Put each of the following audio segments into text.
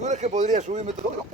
¿Tú crees que podría subirme todo?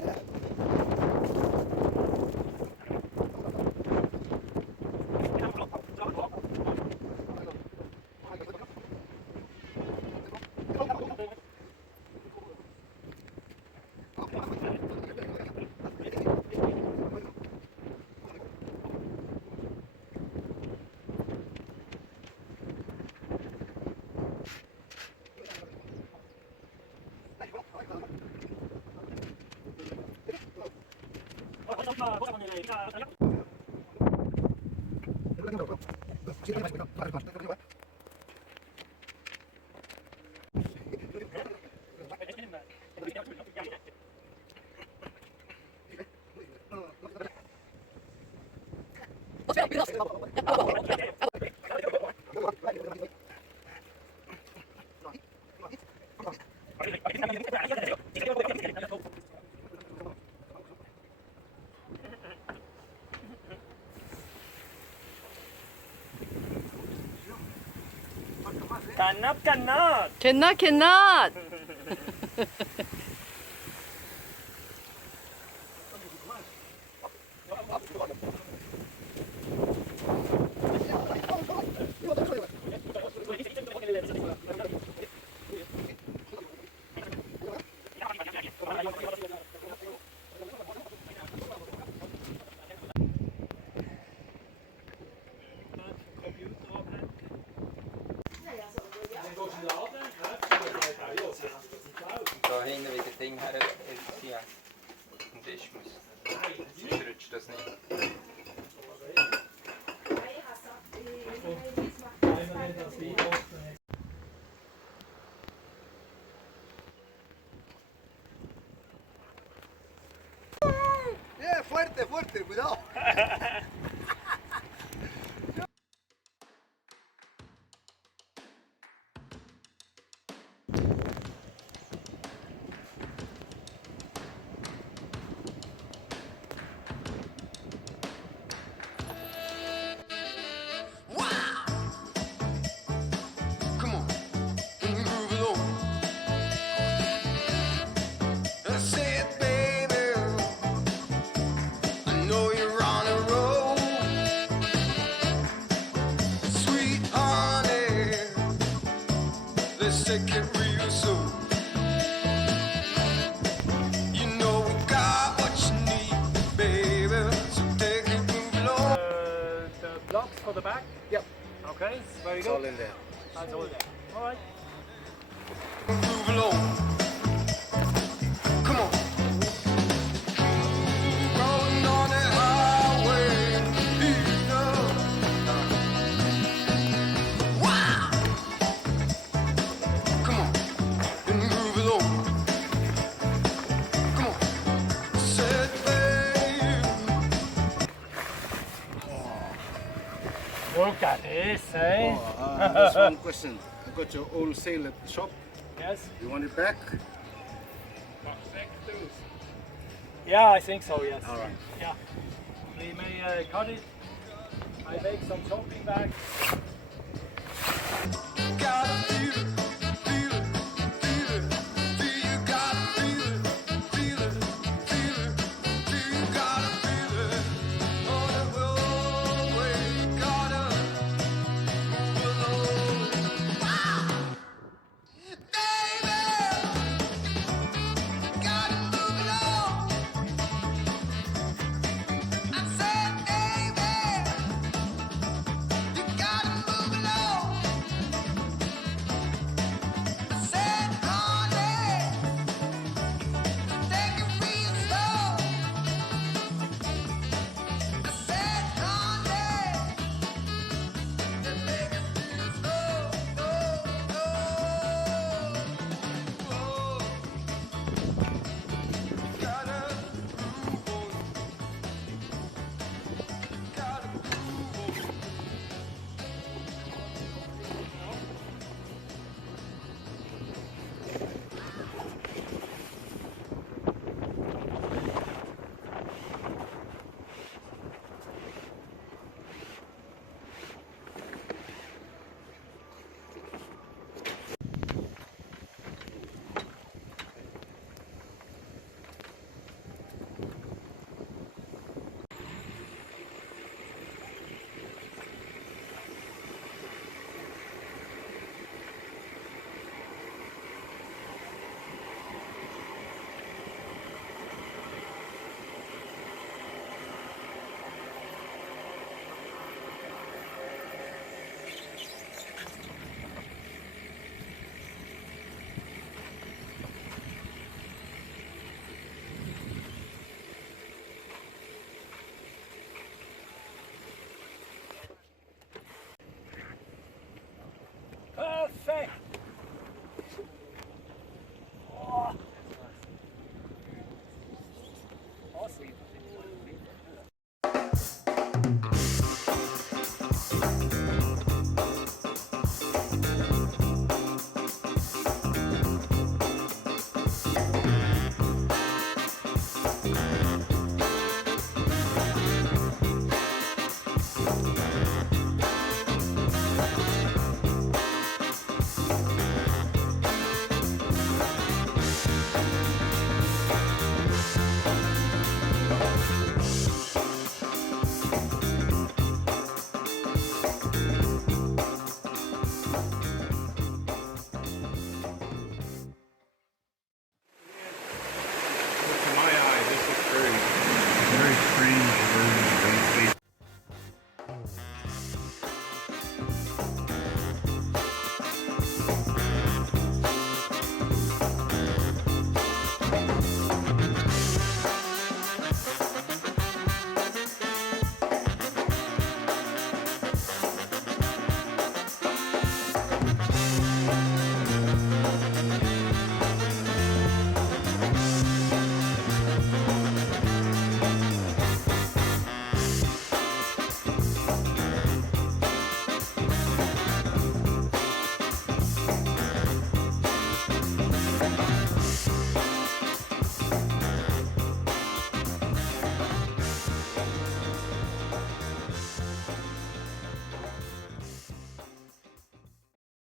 Cannot. Cannot. Da hinten wie das Ding her und ist muss. Sie rutscht das nicht. ¡Eh, fuerte, fuerte! ¡Cuidado! Take it real soon. You know we got what you need, baby. So take it move The blocks for the back? Yep. Okay, very It's good. all in there. That's all there. Alright. move along. Come on. Rolling on that highway. You know. Wow. Come on. And move along. Come on. Said babe. Look at this, eh? That's one question. I got your old sail at the shop. Yes. You want it back? Yeah, I think so, yes. All right. Yeah. We may cut it. I make some shopping bags. Gotta feel it, feel it, feel it, feel you gotta feel it, feel it, feel it, feel you gotta feel it. On the roadway, you gotta move along. Wow. Baby, you gotta move along. I said, baby, you gotta move along. Very strange version of